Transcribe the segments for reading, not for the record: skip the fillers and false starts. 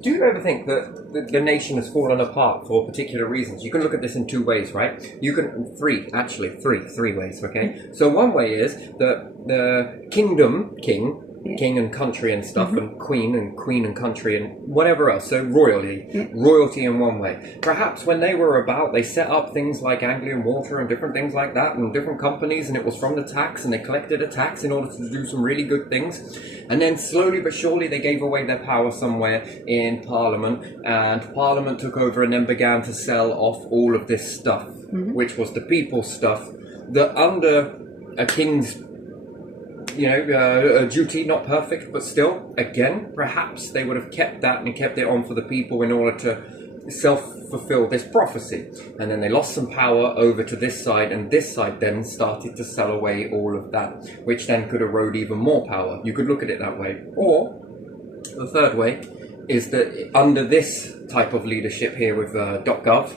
do you ever think that the nation has fallen apart for particular reasons? You can look at this in two ways, right? You can three ways. Okay. So one way is that the king and country and stuff, and queen and country and whatever else. So royalty in one way. Perhaps when they were about, they set up things like Anglian Water and different things like that, and different companies, and it was from the tax, and they collected a tax in order to do some really good things. And then slowly but surely they gave away their power somewhere in Parliament, and Parliament took over and then began to sell off all of this stuff, which was the people's stuff, that under a king's a duty, not perfect, but still, again, perhaps they would have kept that and kept it on for the people in order to self-fulfill this prophecy. And then they lost some power over to this side, and this side then started to sell away all of that, which then could erode even more power. You could look at it that way. Or the third way is that under this type of leadership here with .gov,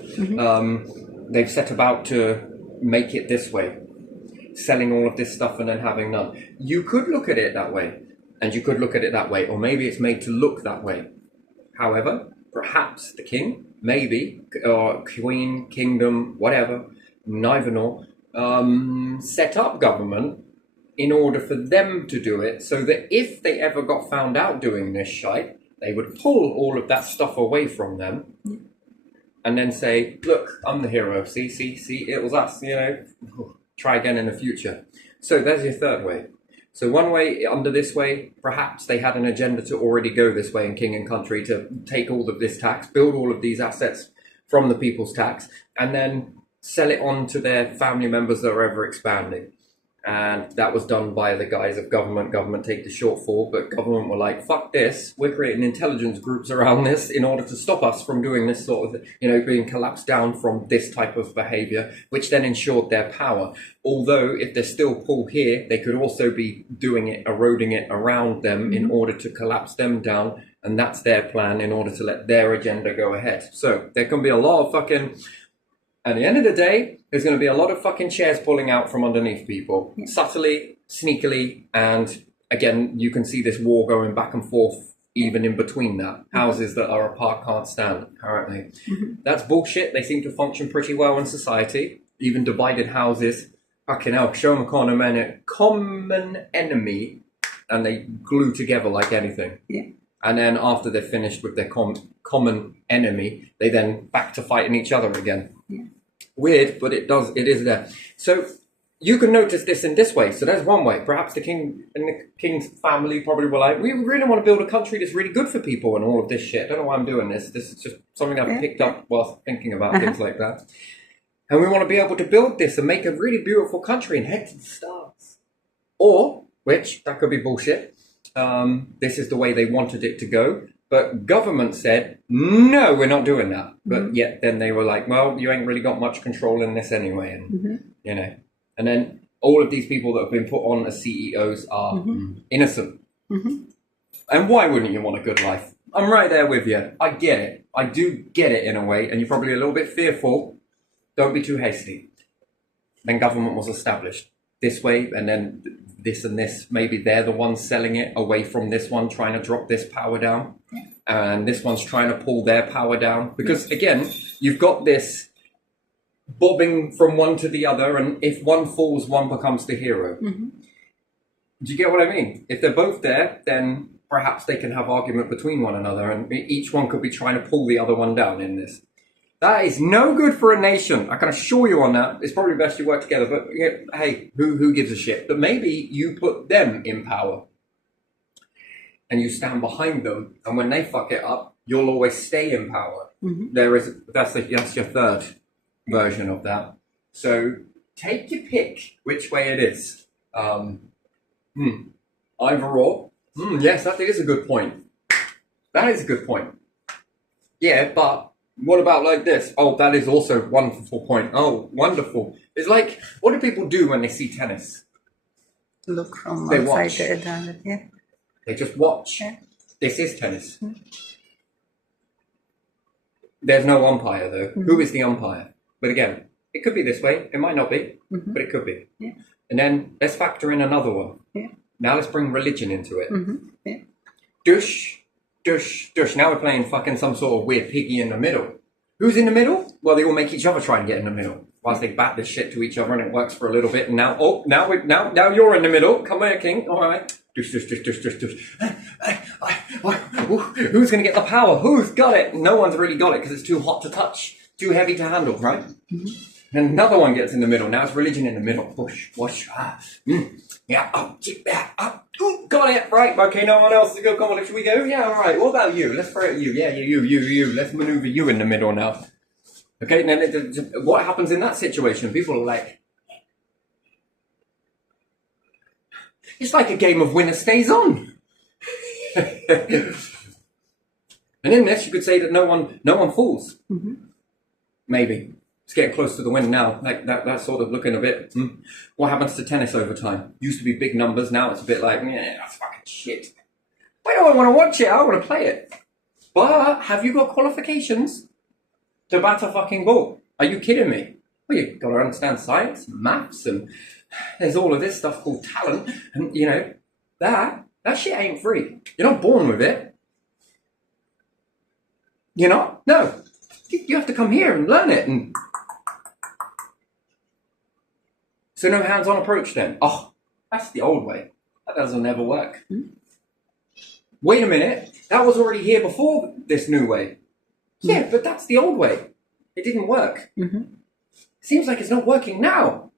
they've set about to make it this way, selling all of this stuff and then having none. You could look at it that way, and you could look at it that way, or maybe it's made to look that way. However, perhaps the king, maybe, or queen, kingdom, whatever, neither nor, set up government in order for them to do it, so that if they ever got found out doing this shite, they would pull all of that stuff away from them, and then say, look, I'm the hero, see, it was us, try again in the future. So there's your third way. So one way, under this way, perhaps they had an agenda to already go this way in king and country, to take all of this tax, build all of these assets from the people's tax, and then sell it on to their family members that are ever expanding. And that was done by the guise of government. Government take the shortfall, but government were like, fuck this, we're creating intelligence groups around this in order to stop us from doing this sort of, being collapsed down from this type of behavior, which then ensured their power. Although if they're still pulled here, they could also be doing it, eroding it around them in order to collapse them down. And that's their plan in order to let their agenda go ahead. So there can be a lot of fucking... At the end of the day, there's going to be a lot of fucking chairs pulling out from underneath people, subtly, sneakily, and again, you can see this war going back and forth even in between that. Houses that are apart can't stand, apparently. That's bullshit. They seem to function pretty well in society. Even divided houses, fucking hell, show them a common enemy, and they glue together like anything. Yeah. And then after they're finished with their common enemy, they then back to fighting each other again. Yeah. Weird, but it is there. So you can notice this in this way. So there's one way. Perhaps the king and the king's family probably were like, we really want to build a country that's really good for people and all of this shit. I don't know why I'm doing this. This is just something I've picked up whilst thinking about things like that. And we want to be able to build this and make a really beautiful country and head to the stars. Or, which, that could be bullshit, this is the way they wanted it to go. But government said, no, we're not doing that. But yet then they were like, well, you ain't really got much control in this anyway. And, and then all of these people that have been put on as CEOs are innocent. And why wouldn't you want a good life? I'm right there with you. I get it. I do get it in a way. And you're probably a little bit fearful. Don't be too hasty. Then government was established this way, and then this and this, maybe they're the ones selling it away from this one, trying to drop this power down. And this one's trying to pull their power down. Because again, you've got this bobbing from one to the other, and if one falls, one becomes the hero. Do you get what I mean? If they're both there, then perhaps they can have argument between one another, and each one could be trying to pull the other one down in this. That is no good for a nation. I can assure you on that. It's probably best you work together. But hey, who gives a shit? But maybe you put them in power and you stand behind them. And when they fuck it up, you'll always stay in power. That's your third version of that. So take your pick which way it is. Either or. Yes, that is a good point. That is a good point. Yeah, but... what about like this? Oh, that is also a wonderful point. Oh, wonderful. It's like, what do people do when they see tennis? Look from one side to the other, yeah. They just watch. Yeah. This is tennis. There's no umpire, though. Who is the umpire? But again, it could be this way. It might not be, but it could be. Yeah. And then let's factor in another one. Yeah. Now let's bring religion into it. Yeah. Dush dush, dush. Now we're playing fucking some sort of weird piggy in the middle. Who's in the middle? Well, they all make each other try and get in the middle. Whilst they bat this shit to each other, and it works for a little bit. And now, now you're in the middle. Come here, king. All right. Dush, dush, dush, dush, dush, dush. Who's going to get the power? Who's got it? No one's really got it because it's too hot to touch, too heavy to handle, right? Mm-hmm. And another one gets in the middle. Now it's religion in the middle. Push, wash, yeah, ooh, got it, right, okay, no one else to go, come on, should we go? Yeah, all right, what about you? Let's throw it at you, yeah, you, let's maneuver you in the middle now. Okay, and then what happens in that situation? People are like, it's like a game of winner stays on. And in this, you could say that no one falls. Mm-hmm. Maybe. It's getting close to the win now. Like that's sort of looking a bit. What happens to tennis over time? Used to be big numbers. Now it's a bit like, yeah, that's fucking shit. Why do I want to watch it? I want to play it. But have you got qualifications to bat a fucking ball? Are you kidding me? Well, you've got to understand science, maths, and there's all of this stuff called talent. And you know that shit ain't free. You're not born with it. You're not. No. You have to come here and learn it. And so no hands-on approach then. Oh, that's the old way. That doesn't ever work. Mm-hmm. Wait a minute. That was already here before this new way. Mm-hmm. Yeah, but that's the old way. It didn't work. Mm-hmm. Seems like it's not working now.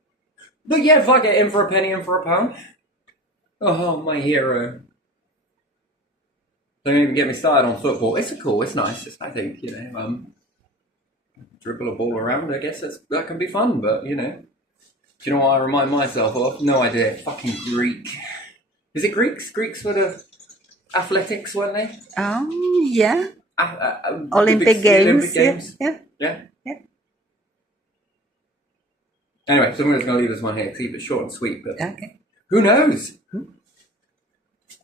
But yeah, if I get in for a penny, in for a pound. Oh, my hero. Don't even get me started on football. It's cool. It's nice. I think, you know, dribble a ball around. I guess that can be fun, but, you know. Do you know what I remind myself of? No idea. Fucking Greek. Is it Greeks? Greeks were the athletics, weren't they? Yeah. Olympic Games. Yeah. Anyway, so I'm just going to leave this one here. Keep it short and sweet. But okay. Who knows?